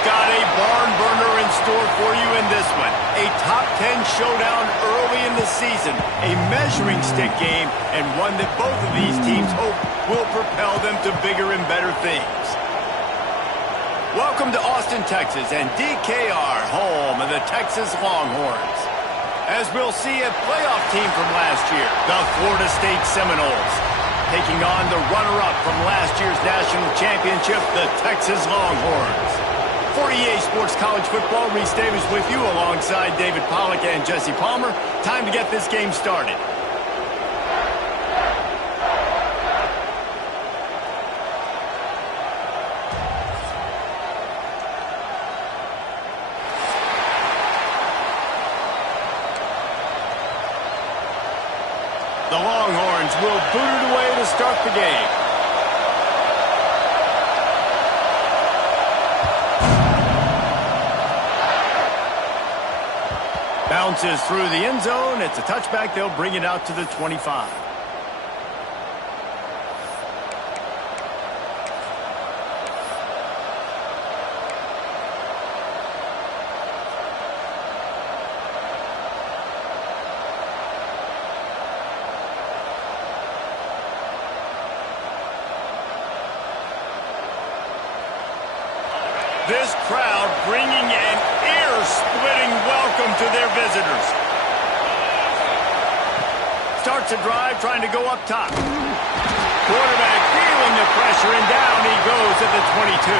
We've got a barn burner in store for you in this one. A top 10 showdown early in the season. A measuring stick game, and one that both of these teams hope will propel them to bigger and better things. Welcome to Austin, Texas, and DKR, home of the Texas Longhorns. As we'll see, a playoff team from last year, the Florida State Seminoles, taking on the runner-up from last year's national championship, the Texas Longhorns. For EA Sports College Football, Reese Davis with you alongside David Pollack and Jesse Palmer. Time to get this game started. The Longhorns will boot it away to start the game. Bounces through the end zone. It's a touchback. They'll bring it out to the 25. This crowd bringing an ear-splitting welcome to their visitors. Starts a drive trying to go up top. Quarterback feeling the pressure, and down he goes at the 22.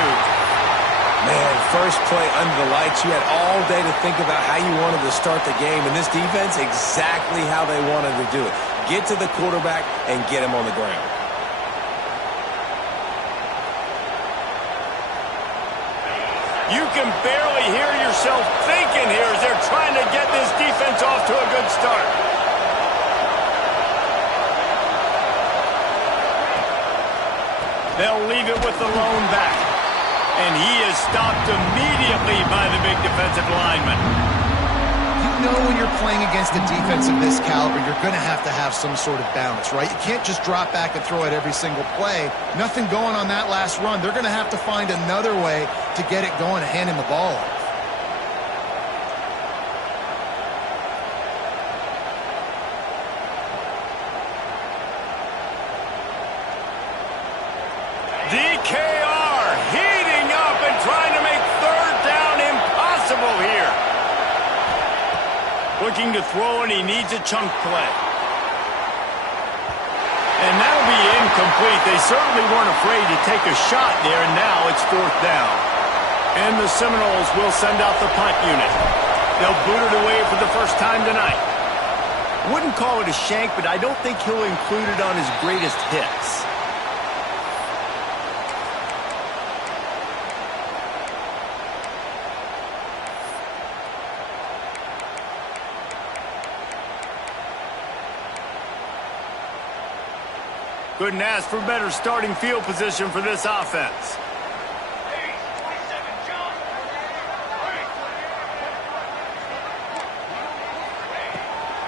Man, first play under the lights. You had all day to think about how you wanted to start the game, and this defense, exactly how they wanted to do it. Get to the quarterback and get him on the ground. You can barely hear yourself thinking here as they're trying to get this defense off to a good start. They'll leave it with the lone back. And he is stopped immediately by the big defensive lineman. You know when you're playing against a defense of this caliber, you're going to have some sort of balance, right? You can't just drop back and throw it every single play. Nothing going on that last run. They're going to have to find another way to get it going and hand him the ball off. DKR heating up and trying to make third down impossible here. Looking to throw, and he needs a chunk play. And that'll be incomplete. They certainly weren't afraid to take a shot there, and now it's fourth down. And the Seminoles will send out the punt unit. They'll boot it away for the first time tonight. Wouldn't call it a shank, but I don't think he'll include it on his greatest hits. Couldn't ask for better starting field position for this offense.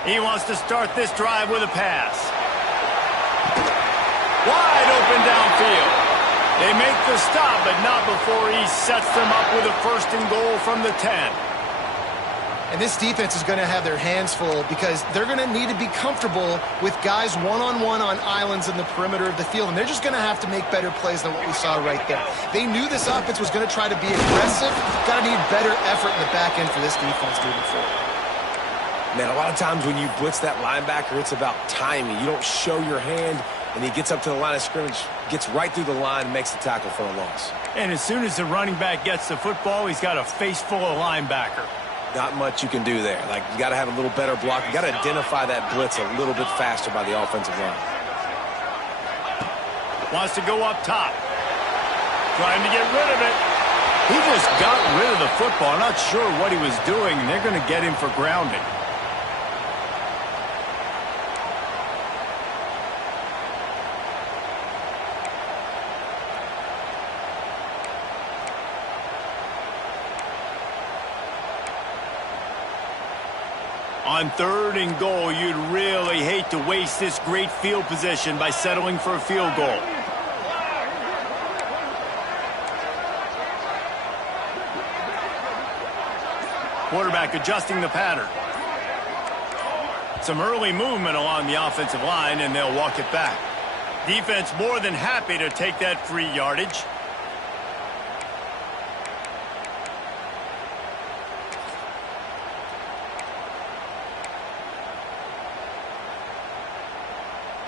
He wants to start this drive with a pass. Wide open downfield. They make the stop, but not before he sets them up with a first and goal from the 10. And this defense is going to have their hands full because they're going to need to be comfortable with guys one-on-one on islands in the perimeter of the field. And they're just going to have to make better plays than what we saw right there. They knew this offense was going to try to be aggressive. Got to need better effort in the back end for this defense moving forward. Man, a lot of times when you blitz that linebacker, it's about timing. You don't show your hand, and he gets up to the line of scrimmage, gets right through the line, and makes the tackle for a loss. And as soon as the running back gets the football, he's got a face full of linebacker. Not much you can do there. Like, you got to have a little better block. You got to identify that blitz a little bit faster by the offensive line. Wants to go up top. Trying to get rid of it. He just got rid of the football. Not sure what he was doing, and they're going to get him for grounding. On third and goal, you'd really hate to waste this great field position by settling for a field goal. Quarterback adjusting the pattern. Some early movement along the offensive line, and they'll walk it back. Defense more than happy to take that free yardage.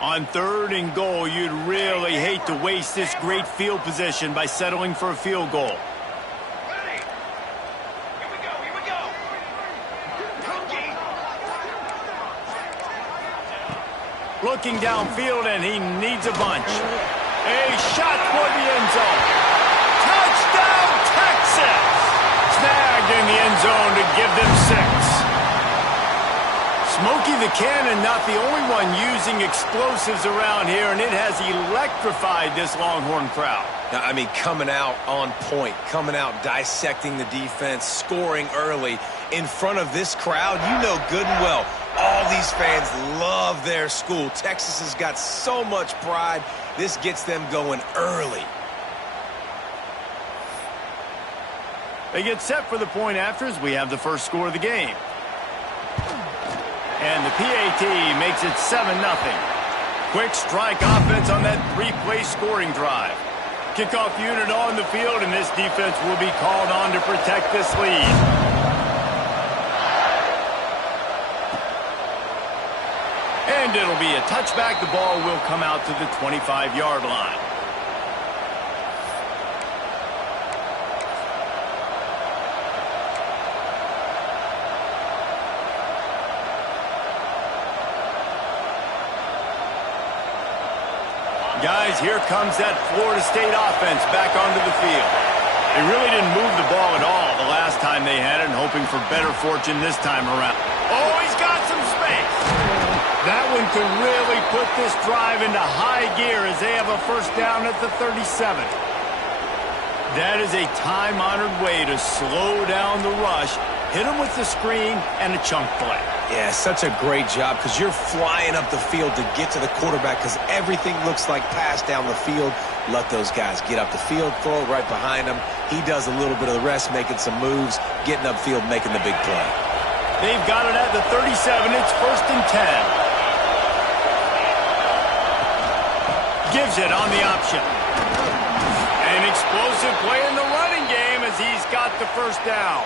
On 3rd and goal, you'd really hate to waste this great field position by settling for a field goal. Ready. Here we go. Looking downfield, and he needs a bunch. A shot toward the end zone. Touchdown, Texas! Snagged in the end zone to give them 6. Smokey the Cannon not the only one using explosives around here, and it has electrified this Longhorn crowd. I mean, coming out on point, coming out dissecting the defense, scoring early in front of this crowd. You know good and well, all these fans love their school. Texas has got so much pride. This gets them going early. They get set for the point after as we have the first score of the game. And the PAT makes it 7-0. Quick strike offense on that 3-play scoring drive. Kickoff unit on the field, and this defense will be called on to protect this lead. And it'll be a touchback. The ball will come out to the 25-yard line. Guys, here comes that Florida State offense back onto the field. They really didn't move the ball at all the last time they had it, and hoping for better fortune this time around. Oh, he's got some space. That one could really put this drive into high gear as they have a first down at the 37. That is a time-honored way to slow down the rush, hit them with the screen, and a chunk play. Yeah, such a great job because you're flying up the field to get to the quarterback because everything looks like pass down the field. Let those guys get up the field, throw it right behind him. He does a little bit of the rest, making some moves, getting upfield, making the big play. They've got it at the 37. It's 1st and 10. Gives it on the option. An explosive play in the running game as he's got the first down.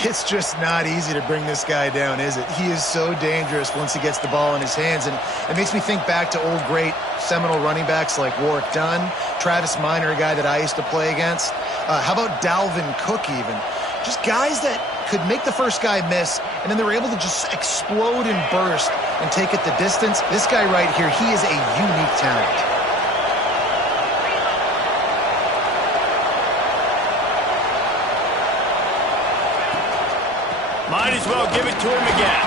It's just not easy to bring this guy down, is it? He is so dangerous once he gets the ball in his hands, and it makes me think back to old great Seminole running backs like Warwick Dunn, Travis Minor, a guy that I used to play against. How about Dalvin Cook even? Just guys that could make the first guy miss, and then they were able to just explode and burst and take it the distance. This guy right here, he is a unique talent. Might as well give it to him again.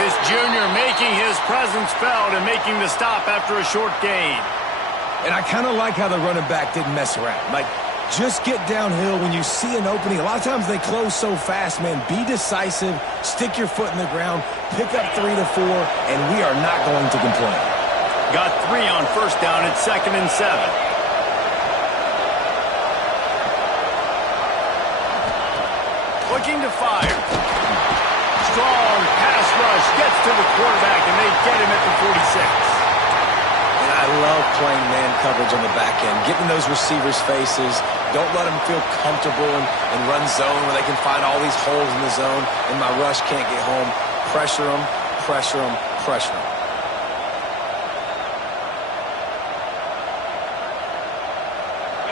This junior making his presence felt and making the stop after a short gain. And I kind of like how the running back didn't mess around. Like, just get downhill when you see an opening. A lot of times they close so fast, man. Be decisive, stick your foot in the ground, pick up 3 to 4, and we are not going to complain. Got 3 on first down at 2nd and 7. Looking to fire. Strong pass rush gets to the quarterback, and they get him at the 46. And I love playing man coverage on the back end, getting those receivers' faces. Don't let them feel comfortable and run zone where they can find all these holes in the zone, and my rush can't get home. Pressure them, pressure them, pressure them.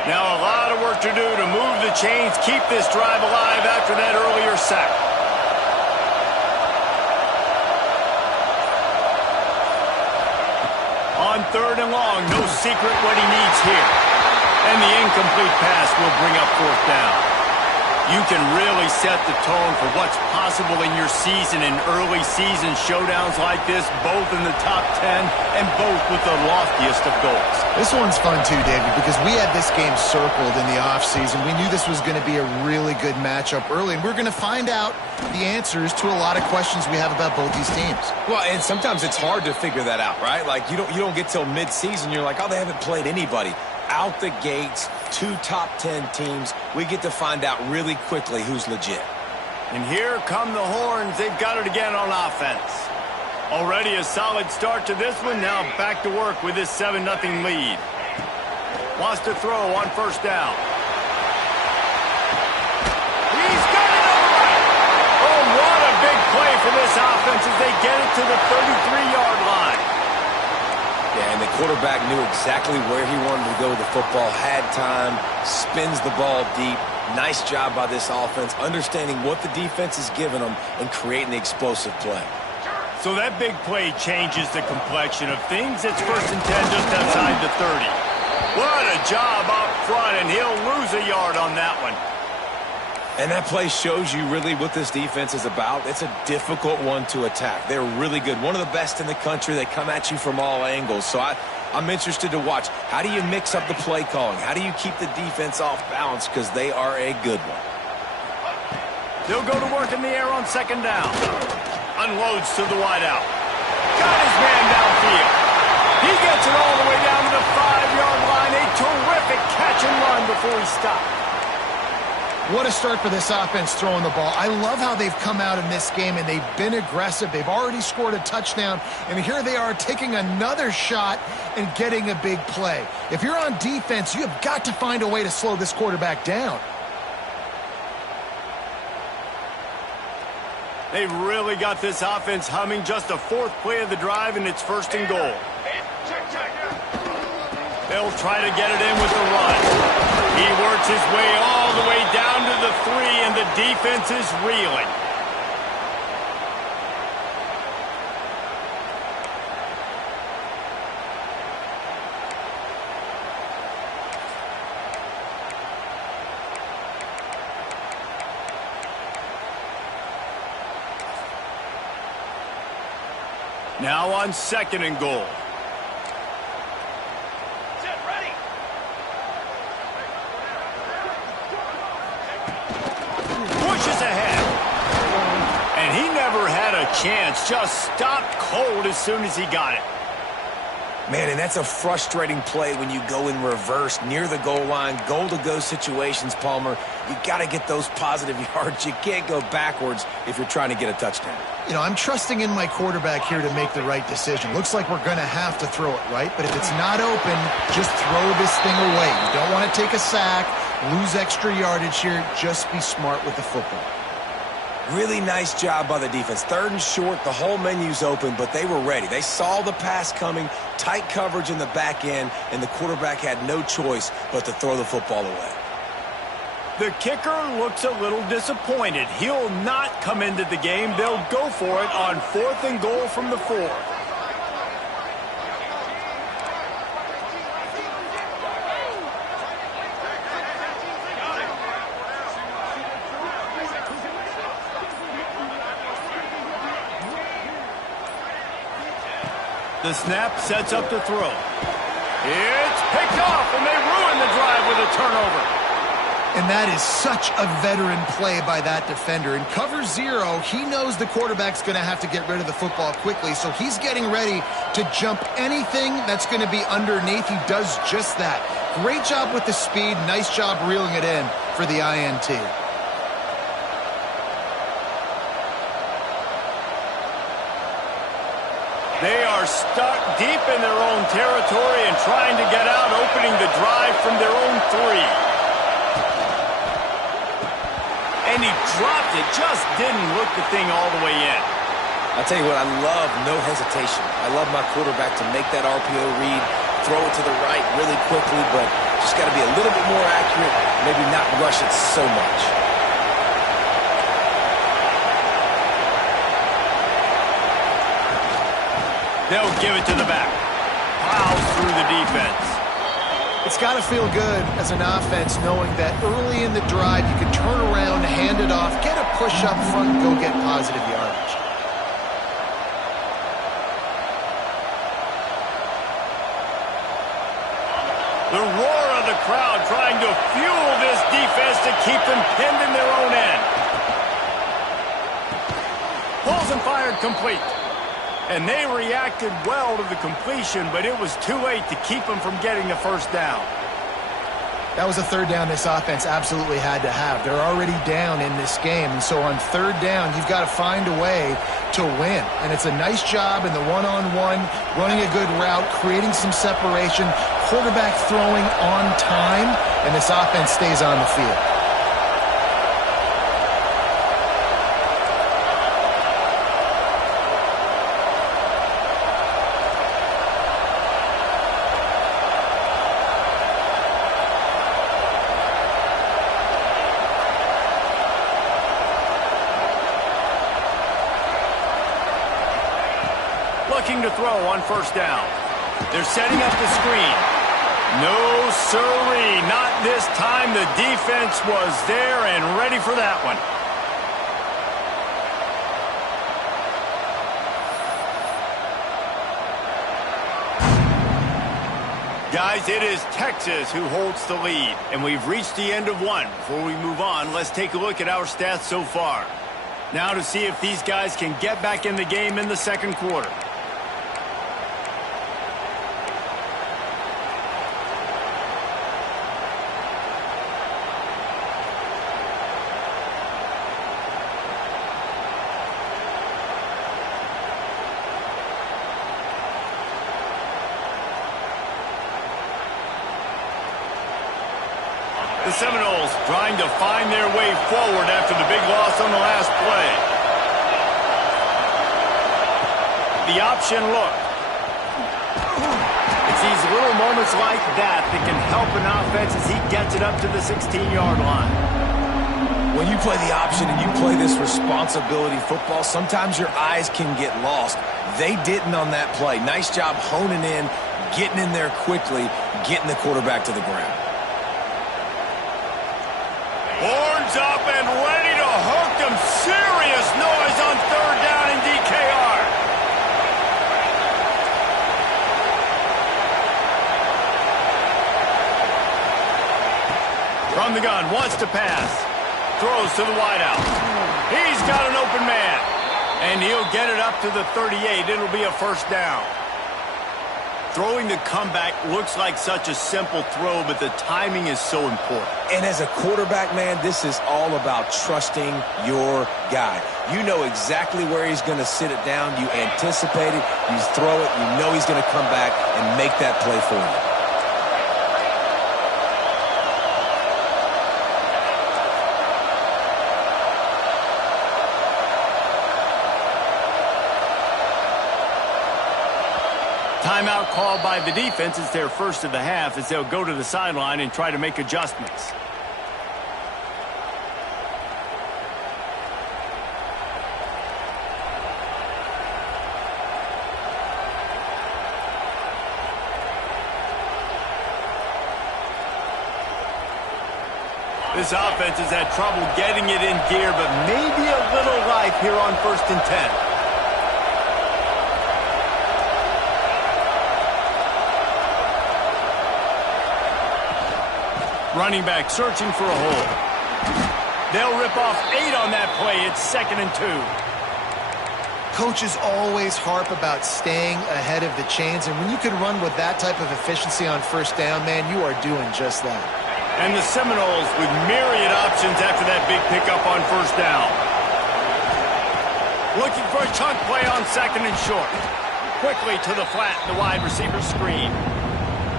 Now a lot of work to do to move the chains, keep this drive alive after that earlier sack. On 3rd and long, no secret what he needs here. And the incomplete pass will bring up 4th down. You can really set the tone for what's possible in your season in early season showdowns like this, both in the top 10 and both with the loftiest of goals. This one's fun too, David, because we had this game circled in the offseason. We knew this was going to be a really good matchup early, and we're going to find out the answers to a lot of questions we have about both these teams. Well, and sometimes it's hard to figure that out, right? Like, you don't get till mid-season, you're like, oh, they haven't played anybody. Out the gates, 2 top 10 teams. We get to find out really quickly who's legit. And here come the horns. They've got it again on offense. Already a solid start to this one. Now back to work with this 7-0 lead. Wants to throw on first down. He's got it all right. Oh, what a big play for this offense as they get it to the 33-yard line. Yeah, and the quarterback knew exactly where he wanted to go with the football, had time, spins the ball deep. Nice job by this offense, understanding what the defense is giving them and creating the explosive play. So that big play changes the complexion of things. It's 1st and 10 just outside the 30. What a job up front, and he'll lose a yard on that one. And that play shows you really what this defense is about. It's a difficult one to attack. They're really good. One of the best in the country. They come at you from all angles. So I'm interested to watch. How do you mix up the play calling? How do you keep the defense off balance? Because they are a good one. They'll go to work in the air on 2nd down. Unloads to the wideout. Got his man downfield. He gets it all the way down to the 5-yard line. A terrific catch and run before he stopped. What a start for this offense throwing the ball. I love how they've come out in this game, and they've been aggressive. They've already scored a touchdown, and here they are taking another shot and getting a big play. If you're on defense, you have got to find a way to slow this quarterback down. They've really got this offense humming. Just a 4th play of the drive, and it's 1st and goal. They'll try to get it in with the run. He works his way all the way down to the 3, and the defense is reeling. Now on 2nd and goal. Chance just stopped cold as soon as he got it. Man, and that's a frustrating play when you go in reverse near the goal line, goal-to-go situations, Palmer. You got to get those positive yards. You can't go backwards if you're trying to get a touchdown. You know, I'm trusting in my quarterback here to make the right decision. Looks like we're going to have to throw it, right? But if it's not open, just throw this thing away. You don't want to take a sack, lose extra yardage here. Just be smart with the football. Really nice job by the defense. 3rd and short, the whole menu's open, but they were ready. They saw the pass coming, tight coverage in the back end, and the quarterback had no choice but to throw the football away. The kicker looks a little disappointed. He'll not come into the game. They'll go for it on 4th and goal from the 4. The snap sets up to throw. It's picked off, and they ruin the drive with a turnover. And that is such a veteran play by that defender. In cover 0, he knows the quarterback's going to have to get rid of the football quickly, so he's getting ready to jump anything that's going to be underneath. He does just that. Great job with the speed. Nice job reeling it in for the INT. They are stuck deep in their own territory and trying to get out, opening the drive from their own 3. And he dropped it, just didn't look the thing all the way in. I'll tell you what, I love no hesitation. I love my quarterback to make that RPO read, throw it to the right really quickly, but just got to be a little bit more accurate, maybe not rush it so much. They'll give it to the back. Plows through the defense. It's got to feel good as an offense knowing that early in the drive you can turn around, hand it off, get a push up front, go get positive yardage. The roar of the crowd trying to fuel this defense to keep them pinned in their own end. Pulls and fired complete. And they reacted well to the completion, but it was too late to keep them from getting the 1st down. That was a third down this offense absolutely had to have. They're already down in this game, and so on third down, you've got to find a way to win. And it's a nice job in the one-on-one, running a good route, creating some separation, quarterback throwing on time, and this offense stays on the field. Looking to throw on first down. They're setting up the screen. No siree, not this time. The defense was there and ready for that one. Guys, it is Texas who holds the lead, and we've reached the end of one. Before we move on, let's take a look at our stats so far. Now to see if these guys can get back in the game in the second quarter. The Seminoles trying to find their way forward after the big loss on the last play. The option look. It's these little moments like that that can help an offense as he gets it up to the 16-yard line. When you play the option and you play this responsibility football, sometimes your eyes can get lost. They didn't on that play. Nice job honing in, getting in there quickly, getting the quarterback to the ground. Horns up and ready to hook them. Serious noise on third down in DKR. From the gun, wants to pass. Throws to the wideout. He's got an open man. And he'll get it up to the 38. It'll be a first down. Throwing the comeback looks like such a simple throw, but the timing is so important. And as a quarterback, man, this is all about trusting your guy. You know exactly where he's going to sit it down. You anticipate it. You throw it. You know he's going to come back and make that play for you. Timeout called by the defense. It's their first of the half as they'll go to the sideline and try to make adjustments. This offense has had trouble getting it in gear, but maybe a little life here on 1st and 10. Running back searching for a hole. They'll rip off 8 on that play. It's 2nd and 2. Coaches always harp about staying ahead of the chains, and when you can run with that type of efficiency on first down, man, you are doing just that. And the Seminoles with myriad options after that big pickup on first down. Looking for a chunk play on 2nd and short. Quickly to the flat, the wide receiver screen.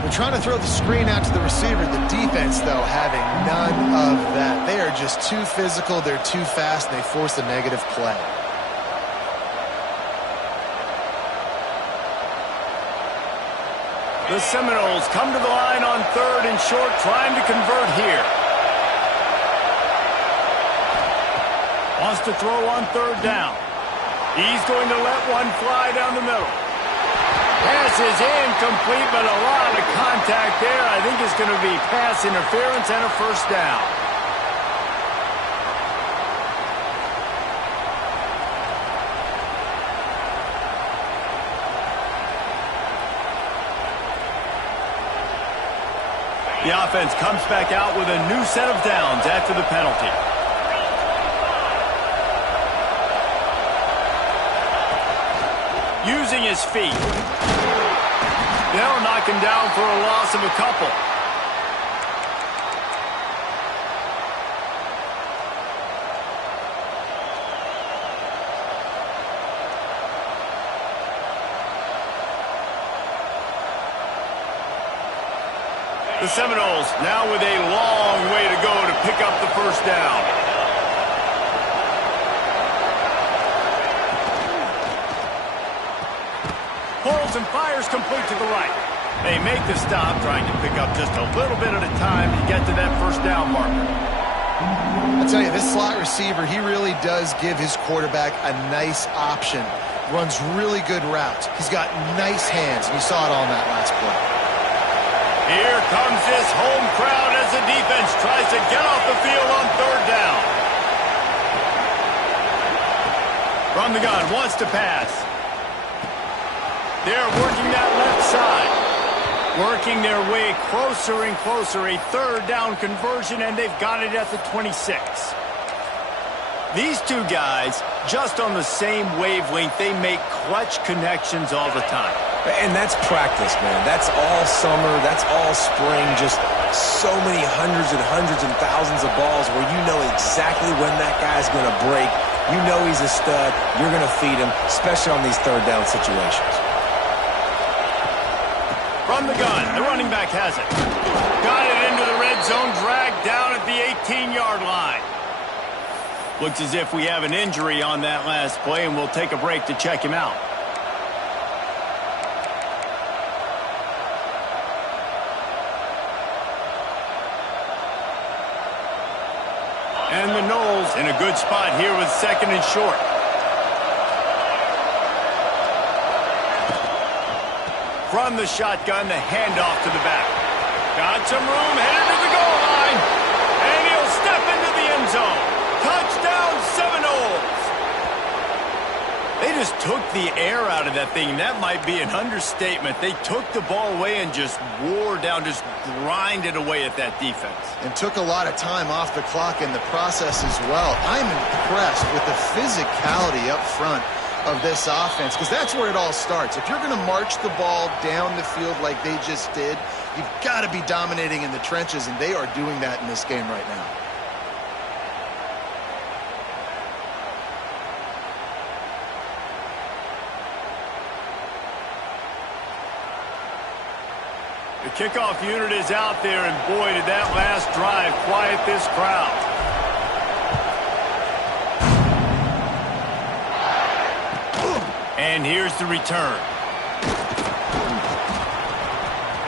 They're trying to throw the screen out to the receiver. The defense, though, having none of that. They are just too physical. They're too fast, and they force a negative play. The Seminoles come to the line on 3rd and short, trying to convert here. Wants to throw on 3rd down. He's going to let one fly down the middle. Pass is incomplete, but a lot of contact there. I think it's going to be pass interference and a first down. The offense comes back out with a new set of downs after the penalty. Using his feet. They'll knock him down for a loss of a couple. The Seminoles now with a long way to go to pick up the first down. Pulls and fires complete to the right. They make the stop, trying to pick up just a little bit at a time to get to that first down marker. I'll tell you, this slot receiver, he really does give his quarterback a nice option. Runs really good routes. He's got nice hands, and you saw it all in that last play. Here comes this home crowd as the defense tries to get off the field on third down. From the gun, wants to pass. They're working that left side. Working their way closer and closer. A third down conversion, and they've got it at the 26. These two guys, just on the same wavelength, they make clutch connections all the time. And that's practice, man. That's all summer. That's all spring. Just so many hundreds and thousands of balls where you know exactly when that guy's going to break. You know he's a stud. You're going to feed him, especially on these third down situations. From the gun, the running back has it. Got it into the red zone, dragged down at the 18-yard line. Looks as if we have an injury on that last play, and we'll take a break to check him out. And the Noles in a good spot here with second and short. From the shotgun, the handoff to the back. Got some room, headed to the goal line. And he'll step into the end zone. Touchdown, Seminoles. They just took the air out of that thing. That might be an understatement. They took the ball away and just wore down, just grinded away at that defense. And took a lot of time off the clock in the process as well. I'm impressed with the physicality up front of this offense, because that's where it all starts. If you're going to march the ball down the field like they just did, you've got to be dominating in the trenches, and they are doing that in this game right now. The kickoff unit is out there, and boy, did that last drive quiet this crowd. And here's the return.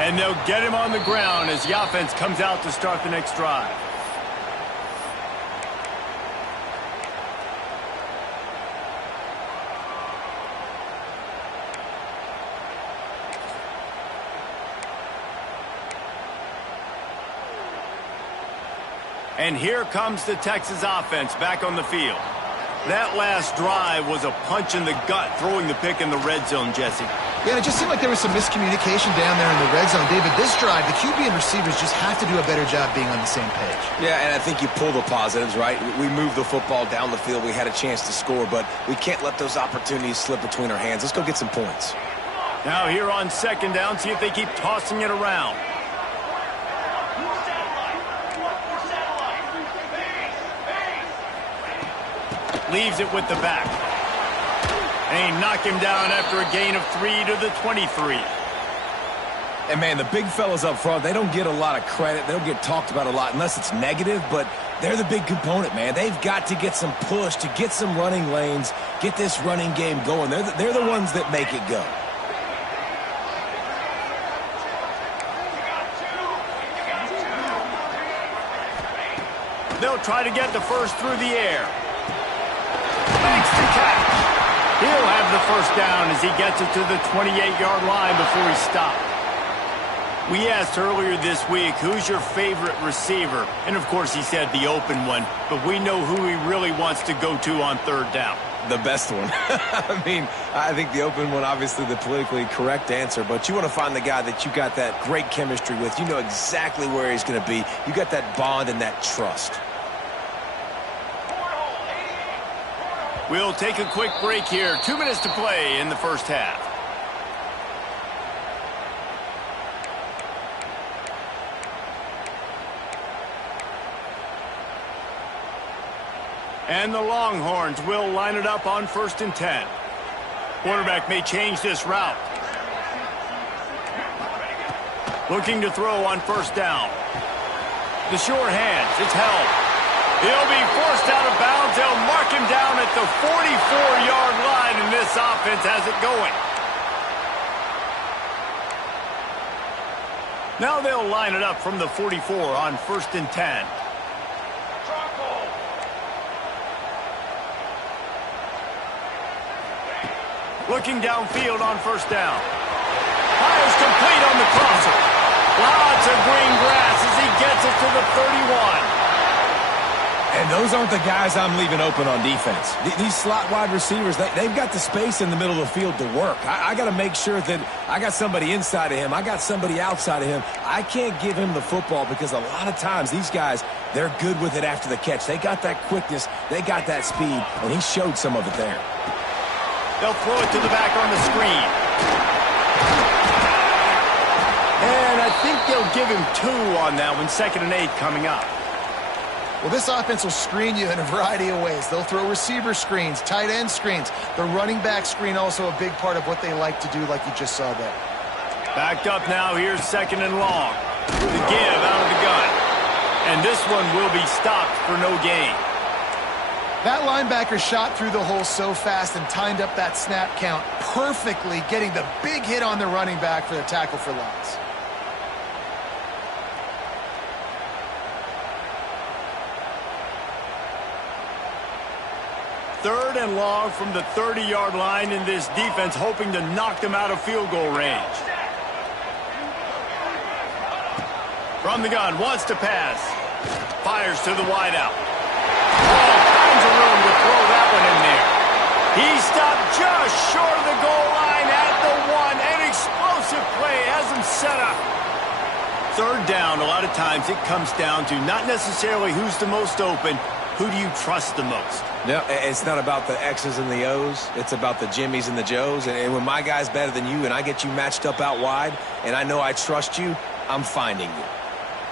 And they'll get him on the ground as the offense comes out to start the next drive. And here comes the Texas offense back on the field. That last drive was a punch in the gut, throwing the pick in the red zone, Jesse. Yeah, it just seemed like there was some miscommunication down there in the red zone. David, this drive, the QB and receivers just have to do a better job being on the same page. Yeah, and I think you pull the positives, right? We moved the football down the field. We had a chance to score, but we can't let those opportunities slip between our hands. Let's go get some points. Now here on second down, see if they keep tossing it around. Leaves it with the back. And he knocked him down after a gain of 3 to the 23. And, man, the big fellas up front, they don't get a lot of credit. They don't get talked about a lot unless it's negative, but they're the big component, man. They've got to get some push, to get some running lanes, get this running game going. They're the ones that make it go. They'll try to get the first through the air. Makes the catch. He'll have the first down as he gets it to the 28-yard line before he stopped. We asked earlier this week, who's your favorite receiver? And, of course, he said the open one, but we know who he really wants to go to on third down. The best one. I mean, I think the open one, obviously the politically correct answer, but you want to find the guy that you got that great chemistry with. You know exactly where he's going to be. You got that bond and that trust. We'll take a quick break here. 2 minutes to play in the first half. And the Longhorns will line it up on 1st and 10. Quarterback may change this route. Looking to throw on first down. The sure hands. It's held. He'll be forced out of bounds. They'll mark him down at the 44-yard line, and this offense has it going. Now they'll line it up from the 44 on 1st and 10. Looking downfield on first down. Fires complete on the crosser. Lots of green grass as he gets it to the 31. And those aren't the guys I'm leaving open on defense. These slot wide receivers, they've got the space in the middle of the field to work. I got to make sure that I got somebody inside of him. I got somebody outside of him. I can't give him the football because a lot of times these guys, they're good with it after the catch. They got that quickness. They got that speed, and he showed some of it there. They'll throw it to the back on the screen. And I think they'll give him 2 on that one. 2nd and 8 coming up. Well, this offense will screen you in a variety of ways. They'll throw receiver screens, tight end screens. The running back screen also a big part of what they like to do, like you just saw there. Backed up now. Here's 2nd and long. The give out of the gun. And this one will be stopped for no gain. That linebacker shot through the hole so fast and timed up that snap count perfectly, getting the big hit on the running back for the tackle for loss. Third and long from the 30-yard line, in this defense hoping to knock them out of field goal range. From the gun, wants to pass. Fires to the wideout. All kinds of room to throw that one in there. He stopped just short of the goal line at the 1. An explosive play has him set up. Third down, a lot of times it comes down to not necessarily who's the most open, who do you trust the most? No, it's not about the X's and the O's. It's about the Jimmies and the Joes. And when my guy's better than you and I get you matched up out wide and I know I trust you, I'm finding you.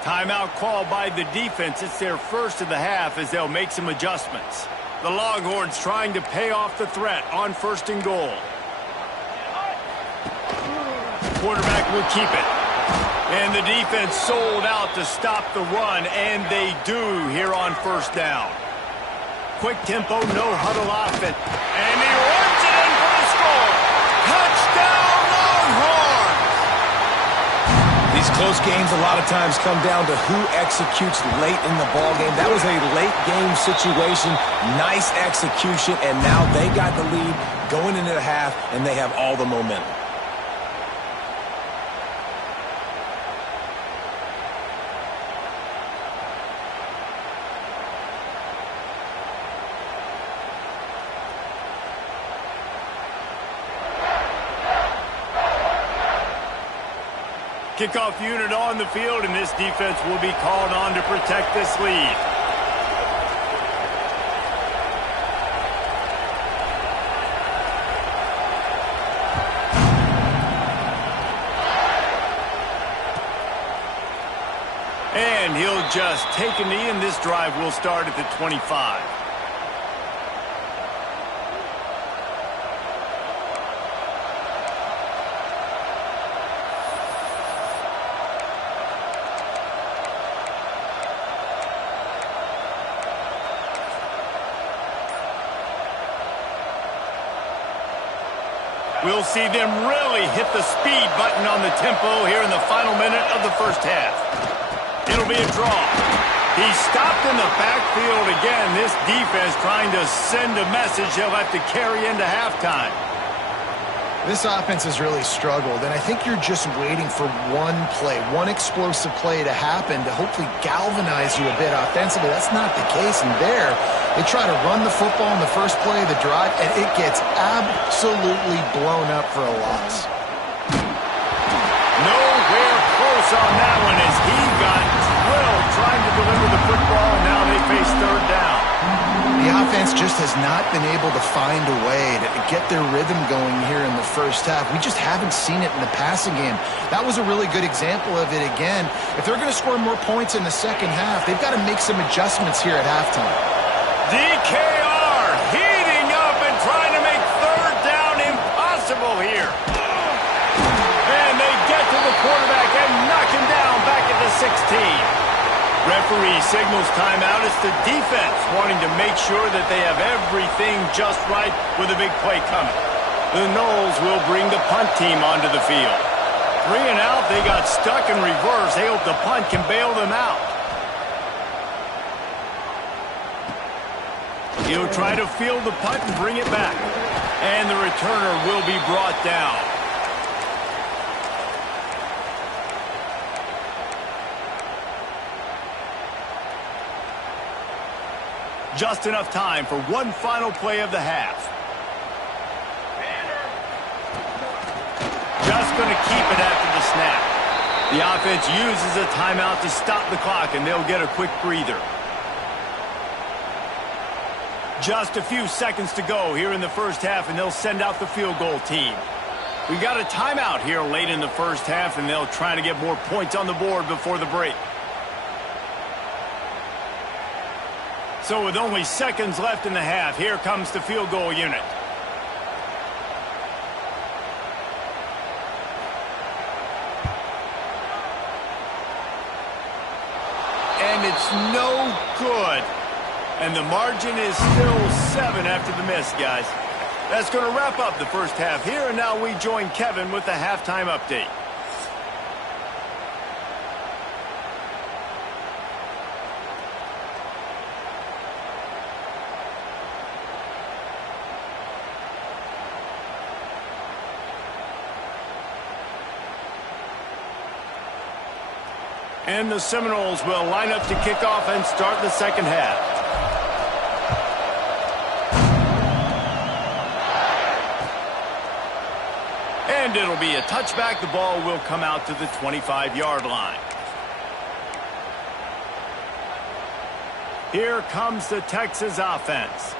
Timeout called by the defense. It's their first of the half as they'll make some adjustments. The Longhorns trying to pay off the threat on 1st and goal. Quarterback will keep it. And the defense sold out to stop the run, and they do here on 1st down. Quick tempo, no huddle offense. And he runs it in for the score. Touchdown, Longhorns! These close games a lot of times come down to who executes late in the ball game. That was a late game situation, nice execution, and now they got the lead going into the half, and they have all the momentum. Kickoff unit on the field, and this defense will be called on to protect this lead. And he'll just take a knee, and this drive will start at the 25. We'll see them really hit the speed button on the tempo here in the final minute of the first half. It'll be a draw. He's stopped in the backfield again. This defense trying to send a message he'll have to carry into halftime. This offense has really struggled, and I think you're just waiting for one play, one explosive play to happen to hopefully galvanize you a bit offensively. That's not the case, and there, they try to run the football in the first play of the drive, and it gets absolutely blown up for a loss. Nowhere close on that one as he got drilled trying to deliver the football, and now they face third down. The offense just has not been able to find a way to get their rhythm going here in the first half. We just haven't seen it in the passing game. That was a really good example of it again. If they're going to score more points in the second half, they've got to make some adjustments here at halftime. DKR heating up and trying to make third down impossible here. And they get to the quarterback and knock Referee signals timeout. It's the defense wanting to make sure that they have everything just right with a big play coming. The Noles will bring the punt team onto the field. 3 and out, they got stuck in reverse. They hope the punt can bail them out. He'll try to field the punt and bring it back. And the returner will be brought down. Just enough time for one final play of the half. Just going to keep it after the snap. The offense uses a timeout to stop the clock, and they'll get a quick breather. Just a few seconds to go here in the first half, and they'll send out the field goal team. We've got a timeout here late in the first half, and they'll try to get more points on the board before the break. So with only seconds left in the half, here comes the field goal unit. And it's no good. And the margin is still 7 after the miss, guys. That's going to wrap up the first half here, and now we join Kevin with the halftime update. And the Seminoles will line up to kick off and start the second half. And it'll be a touchback. The ball will come out to the 25-yard line. Here comes the Texas offense.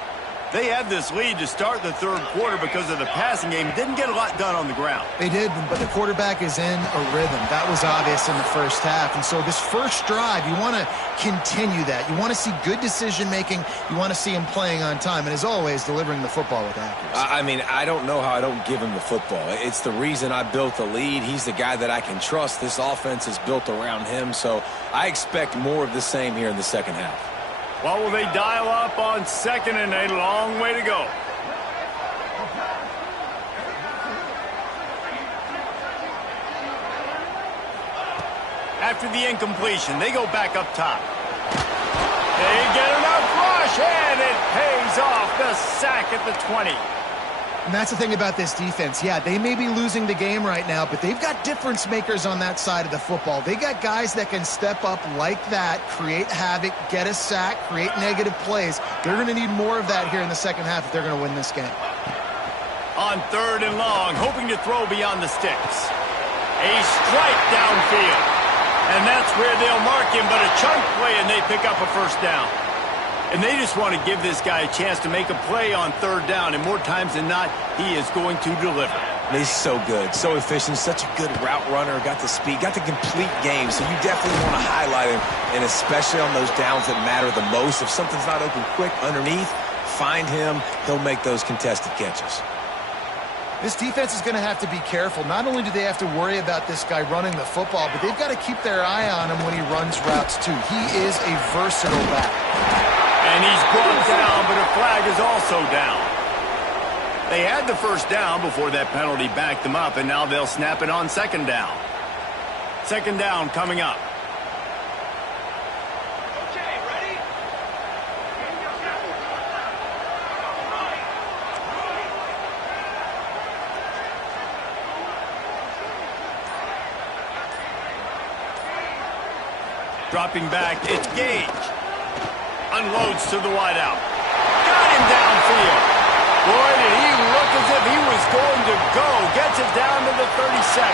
They had this lead to start the third quarter because of the passing game. Didn't get a lot done on the ground. They did, but the quarterback is in a rhythm. That was obvious in the first half. And so this first drive, you want to continue that. You want to see good decision-making. You want to see him playing on time. And as always, delivering the football with accuracy. I mean, I don't know how I don't give him the football. It's the reason I built the lead. He's the guy that I can trust. This offense is built around him. So I expect more of the same here in the second half. What will they dial up on second and a long way to go? After the incompletion, they go back up top. They get enough rush, and it pays off. The sack at the 20. And that's the thing about this defense. Yeah, they may be losing the game right now, but they've got difference makers on that side of the football. They got guys that can step up like that, create havoc, get a sack, create negative plays. They're going to need more of that here in the second half if they're going to win this game. On third and long, hoping to throw beyond the sticks. A strike downfield. And that's where they'll mark him, but a chunk play, and they pick up a first down. And they just want to give this guy a chance to make a play on third down, and more times than not, he is going to deliver. He's so good, so efficient, such a good route runner, got the speed, got the complete game, so you definitely want to highlight him, and especially on those downs that matter the most. If something's not open quick underneath, find him, he'll make those contested catches. This defense is going to have to be careful. Not only do they have to worry about this guy running the football, but they've got to keep their eye on him when he runs routes too. He is a versatile back. And he's brought down, but a flag is also down. They had the first down before that penalty backed them up, and now they'll snap it on second down. Second down coming up. Okay, ready? Dropping back, it's Gage. Unloads to the wideout. Got him downfield. Boy, did he look as if he was going to go. Gets it down to the 37.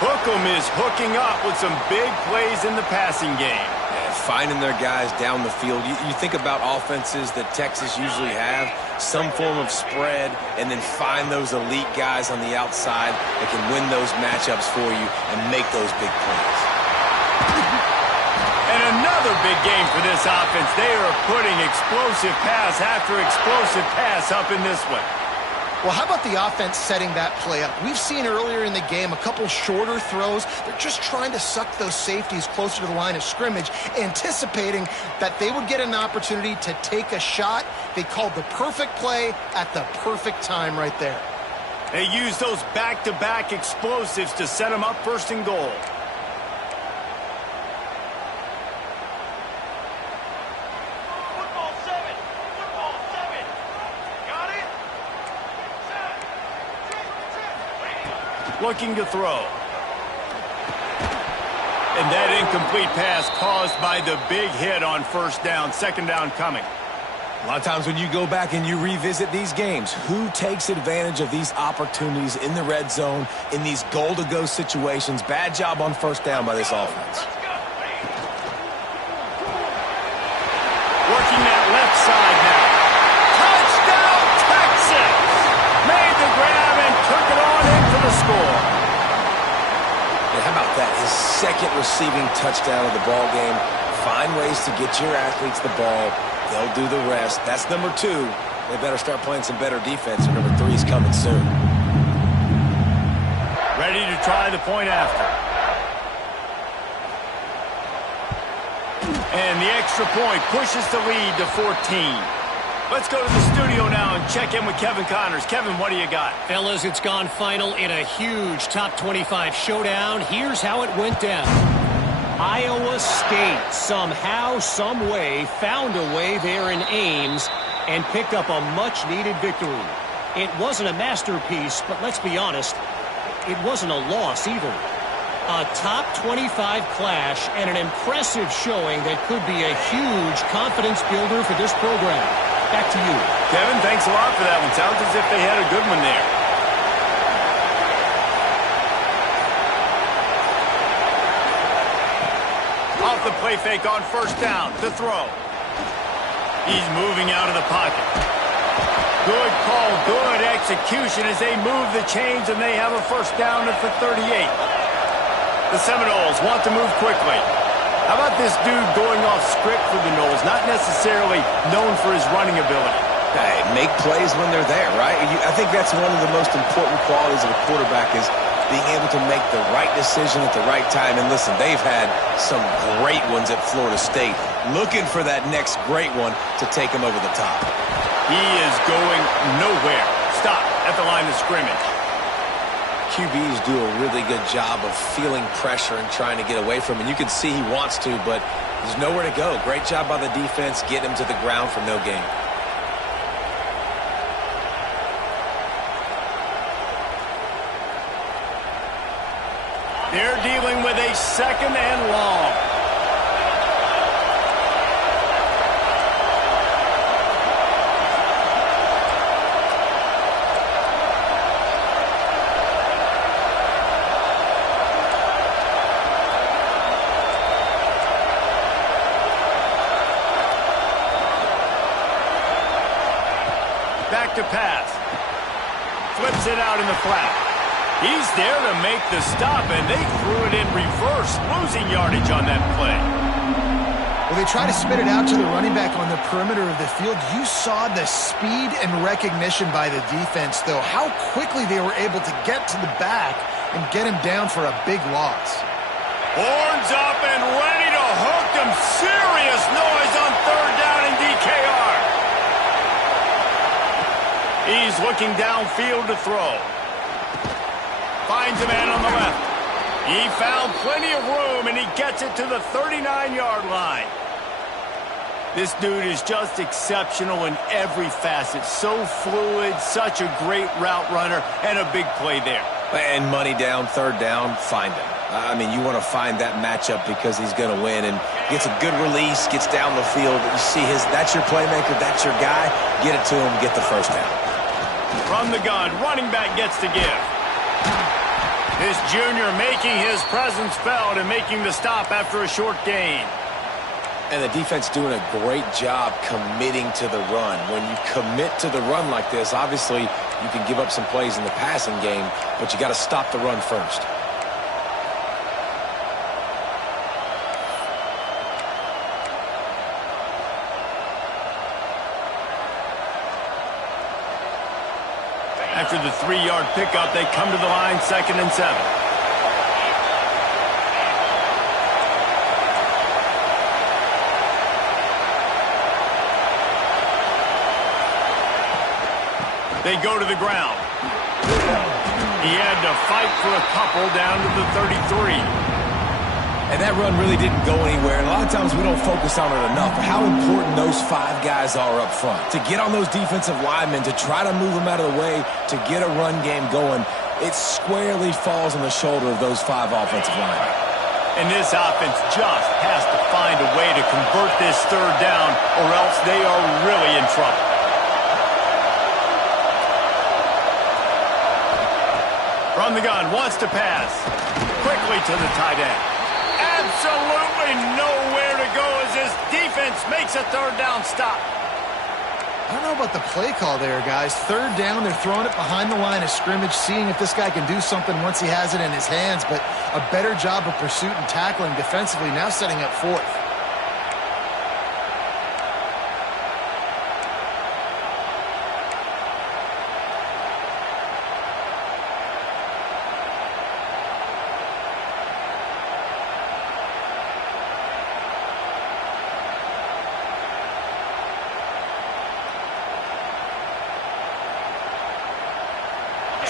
Hookem is hooking up with some big plays in the passing game. Yeah, finding their guys down the field. You think about offenses that Texas usually have, some form of spread, and then find those elite guys on the outside that can win those matchups for you and make those big plays. And another big game for this offense. They are putting explosive pass after explosive pass up in this one. Well, how about the offense setting that play up? We've seen earlier in the game a couple shorter throws. They're just trying to suck those safeties closer to the line of scrimmage, anticipating that they would get an opportunity to take a shot. They called the perfect play at the perfect time right there. They use those back-to-back explosives to set them up first and goal. Football 7. Football 7. Got it? Looking to throw. And that incomplete pass caused by the big hit on first down. Second down coming. A lot of times when you go back and you revisit these games, who takes advantage of these opportunities in the red zone, in these goal-to-go situations? Bad job on first down by this offense. Working that left side now. Touchdown, Texas! Made the grab and took it on in for the score. Yeah, how about that? His second receiving touchdown of the ball game. Find ways to get your athletes the ball. They'll do the rest. That's number 2. They better start playing some better defense, or number 3 is coming soon. Ready to try the point after. And the extra point pushes the lead to 14. Let's go to the studio now and check in with Kevin Connors. Kevin, what do you got? Fellas, it's gone final in a huge top 25 showdown. Here's how it went down. Iowa State somehow, some way, found a way there in Ames and picked up a much-needed victory. It wasn't a masterpiece, but let's be honest, it wasn't a loss either. A top 25 clash and an impressive showing that could be a huge confidence builder for this program. Back to you. Kevin, thanks a lot for that one. Sounds as if they had a good one there. Off the play fake on first down. To throw. He's moving out of the pocket. Good call, good execution as they move the chains and they have a first down at the 38. The Seminoles want to move quickly. How about this dude going off script for the Noles? Not necessarily known for his running ability. Hey, make plays when they're there, right? I think that's one of the most important qualities of a quarterback is being able to make the right decision at the right time. And listen, they've had some great ones at Florida State. Looking for that next great one to take him over the top. He is going nowhere. Stop at the line of scrimmage. QBs do a really good job of feeling pressure and trying to get away from him. And you can see he wants to, but there's nowhere to go. Great job by the defense, getting him to the ground for no gain. They're dealing with a second and long. Back to pass. Flips it out in the flat. He's there to make the stop, and they threw it in reverse, losing yardage on that play. Well, they try to spit it out to the running back on the perimeter of the field. You saw the speed and recognition by the defense, though. How quickly they were able to get to the back and get him down for a big loss. Horns up and ready to hook them. Serious noise on third down in DKR. He's looking downfield to throw. Finds a man on the left. He found plenty of room, and he gets it to the 39-yard line. This dude is just exceptional in every facet. So fluid, such a great route runner, and a big play there. And money down, third down, find him. I mean, you want to find that matchup because he's going to win, and gets a good release, gets down the field. You see that's your playmaker, that's your guy. Get it to him, get the first down. From the gun, running back gets to give. This junior making his presence felt and making the stop after a short gain. And the defense doing a great job committing to the run. When you commit to the run like this, obviously you can give up some plays in the passing game, but you got to stop the run first. After the 3-yard pickup, they come to the line, 2nd and 7. They go to the ground. He had to fight for a couple down to the 33. And that run really didn't go anywhere. And a lot of times we don't focus on it enough. But how important those 5 guys are up front. To get on those defensive linemen, to try to move them out of the way, to get a run game going, it squarely falls on the shoulder of those 5 offensive linemen. And this offense just has to find a way to convert this 3rd down, or else they are really in trouble. From the gun, wants to pass. Quickly to the tight end. Absolutely nowhere to go as this defense makes a 3rd down stop. I don't know about the play call there, guys. 3rd down, they're throwing it behind the line of scrimmage, seeing if this guy can do something once he has it in his hands, but a better job of pursuit and tackling defensively, now setting up 4th.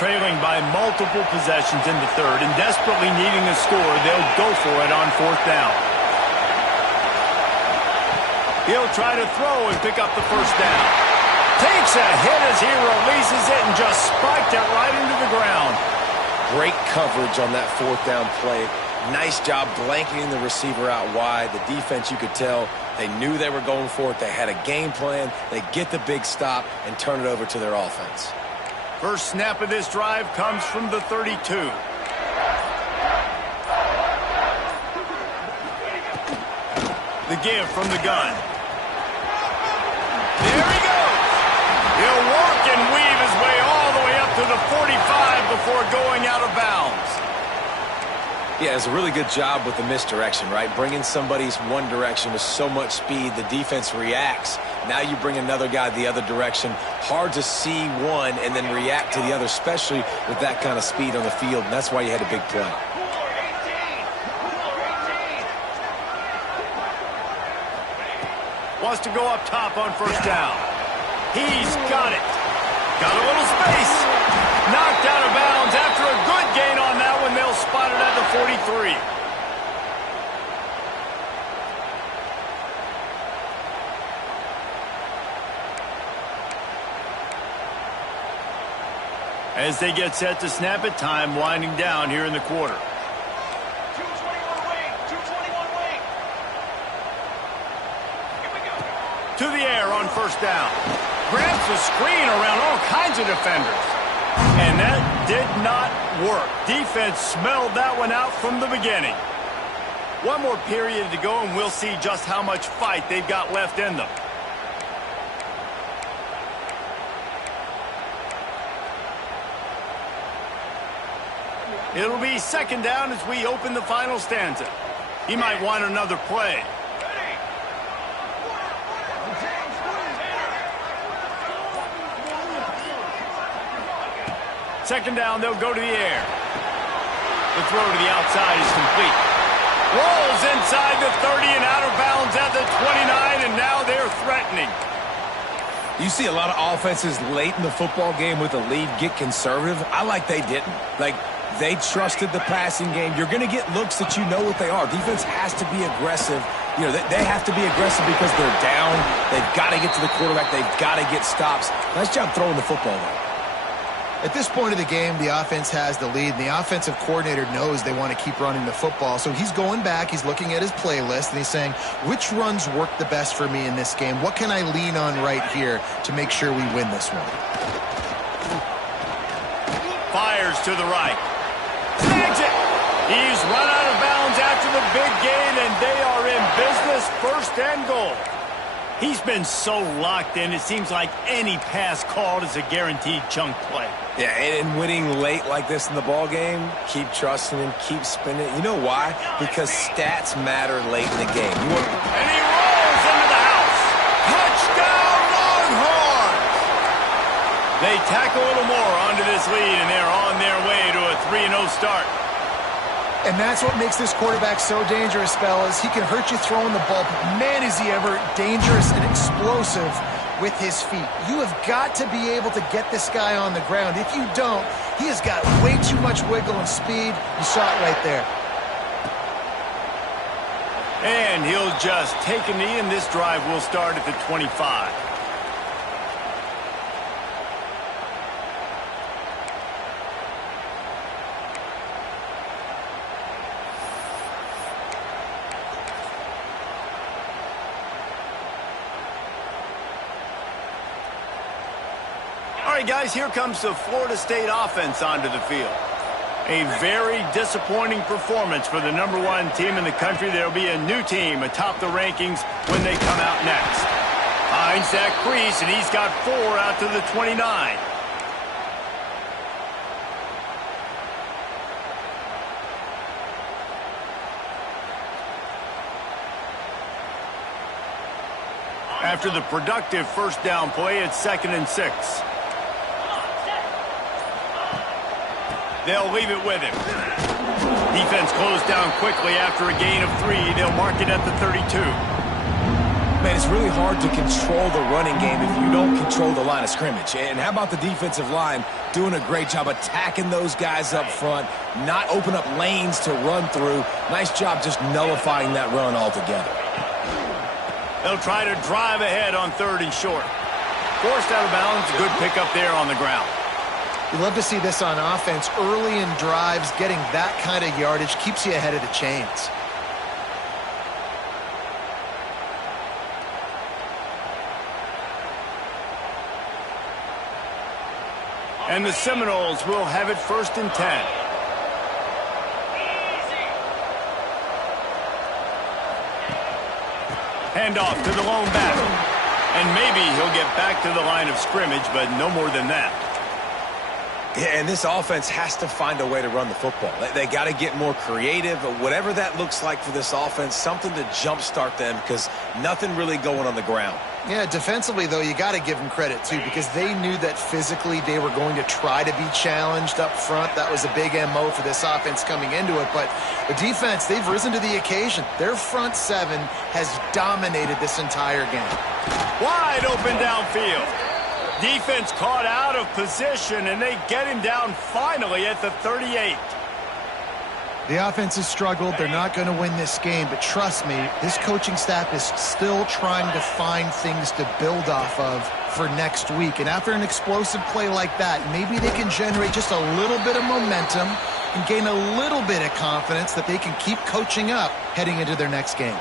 Trailing by multiple possessions in the 3rd and desperately needing a score, they'll go for it on 4th down. He'll try to throw and pick up the 1st down. Takes a hit as he releases it and just spiked it right into the ground. Great coverage on that 4th down play. Nice job blanketing the receiver out wide. The defense, you could tell, they knew they were going for it. They had a game plan. They get the big stop and turn it over to their offense. First snap of this drive comes from the 32. The give from the gun. There he goes. He'll work and weave his way all the way up to the 45 before going out of bounds. Yeah, it's a really good job with the misdirection, right? Bringing somebody's one direction with so much speed, the defense reacts. Now you bring another guy the other direction. Hard to see one and then react to the other, especially with that kind of speed on the field, and that's why you had a big play. Wants to go up top on 1st down. He's got it. Got a little space. Knocked out of bounds after a good gain on that one. They'll spot it at the 43. As they get set to snap it, time winding down here in the quarter. 221 wing, 221 wing. Here we go. To the air on 1st down. Grabs the screen around all kinds of defenders. And that did not work. Defense smelled that one out from the beginning. One more period to go, and we'll see just how much fight they've got left in them. It'll be 2nd down as we open the final stanza. He might want another play. 2nd down, they'll go to the air. The throw to the outside is complete. Rolls inside the 30 and out of bounds at the 29, and now they're threatening. You see a lot of offenses late in the football game with a lead get conservative. I like they didn't. Like, they trusted the passing game. You're going to get looks that you know what they are. Defense has to be aggressive. You know, they have to be aggressive because they're down. They've got to get to the quarterback. They've got to get stops. Nice job throwing the football, though. At this point of the game, the offense has the lead, and the offensive coordinator knows they want to keep running the football. So he's going back, he's looking at his playlist, and he's saying, which runs work the best for me in this game? What can I lean on right here to make sure we win this one? Fires to the right. Snags it! He's run out of bounds after the big gain, and they are in business, 1st and goal. He's been so locked in, it seems like any pass called is a guaranteed chunk play. Yeah, and winning late like this in the ball game, keep trusting him, keep spinning. You know why? Because stats matter late in the game. And he rolls into the house. Touchdown, Longhorns! They tack a little more onto this lead, and they're on their way to a 3-0 start. And that's what makes this quarterback so dangerous, fellas. He can hurt you throwing the ball, but man, is he ever dangerous and explosive with his feet. You have got to be able to get this guy on the ground. If you don't, he has got way too much wiggle and speed. You saw it right there. And he'll just take a knee, and this drive will start at the 25. All right, guys, here comes the Florida State offense onto the field. A very disappointing performance for the #1 team in the country. There will be a new team atop the rankings when they come out next. Finds that crease, and he's got 4 out to the 29. After the productive first down play, it's 2nd and 6. They'll leave it with him. Defense closed down quickly after a gain of 3. They'll mark it at the 32. Man, it's really hard to control the running game if you don't control the line of scrimmage. And how about the defensive line doing a great job attacking those guys up front, not open up lanes to run through. Nice job just nullifying that run altogether. They'll try to drive ahead on 3rd and short. Forced out of bounds. Good pickup there on the ground. You love to see this on offense. Early in drives, getting that kind of yardage keeps you ahead of the chains. And the Seminoles will have it 1st and 10. Handoff to the lone back. And maybe he'll get back to the line of scrimmage, but no more than that. Yeah, and this offense has to find a way to run the football. They got to get more creative, whatever that looks like for this offense, something to jumpstart them because nothing really going on the ground. Yeah, defensively, though, you got to give them credit, too, because they knew that physically they were going to try to be challenged up front. That was a big MO for this offense coming into it. But the defense, they've risen to the occasion. Their front 7 has dominated this entire game. Wide open downfield. Defense caught out of position, and they get him down finally at the 38. The offense has struggled. They're not going to win this game, but trust me, this coaching staff is still trying to find things to build off of for next week. And after an explosive play like that, maybe they can generate just a little bit of momentum and gain a little bit of confidence that they can keep coaching up heading into their next game.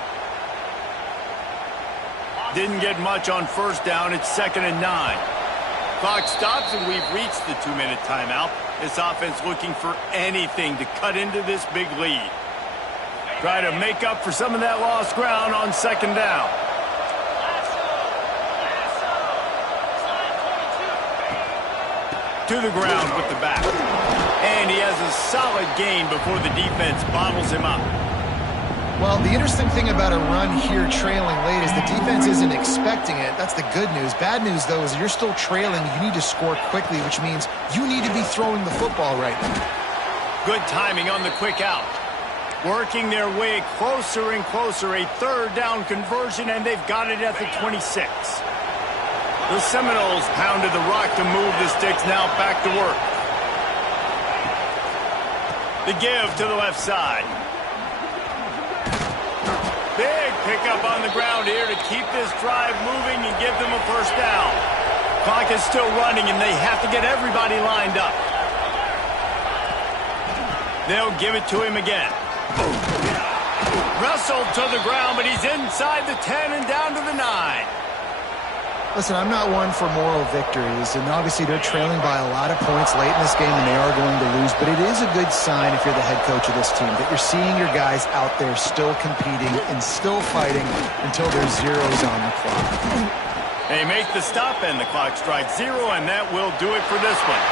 Didn't get much on 1st down. It's 2nd and 9. Clock stops, and we've reached the 2-minute timeout. This offense looking for anything to cut into this big lead. Try to make up for some of that lost ground on 2nd down. To the ground with the back. And he has a solid gain before the defense bottles him up. Well, the interesting thing about a run here trailing late is the defense isn't expecting it. That's the good news. Bad news, though, is you're still trailing. You need to score quickly, which means you need to be throwing the football right now. Good timing on the quick out. Working their way closer and closer. A 3rd down conversion, and they've got it at the 26. The Seminoles pounded the rock to move the sticks. Now back to work. The give to the left side. Big pickup on the ground here to keep this drive moving and give them a 1st down. Clock is still running, and they have to get everybody lined up. They'll give it to him again. Wrestled to the ground, but he's inside the 10 and down to the 9. Listen, I'm not one for moral victories, and obviously they're trailing by a lot of points late in this game, and they are going to lose, but it is a good sign if you're the head coach of this team that you're seeing your guys out there still competing and still fighting until there's zeros on the clock. They make the stop, and the clock strikes 0, and that will do it for this one.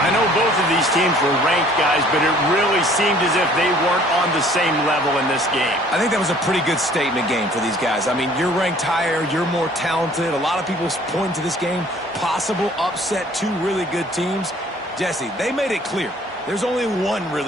I know both of these teams were ranked, guys, but it really seemed as if they weren't on the same level in this game. I think that was a pretty good statement game for these guys. I mean, you're ranked higher, you're more talented. A lot of people point to this game, possible upset, two really good teams. Jesse, they made it clear. There's only one really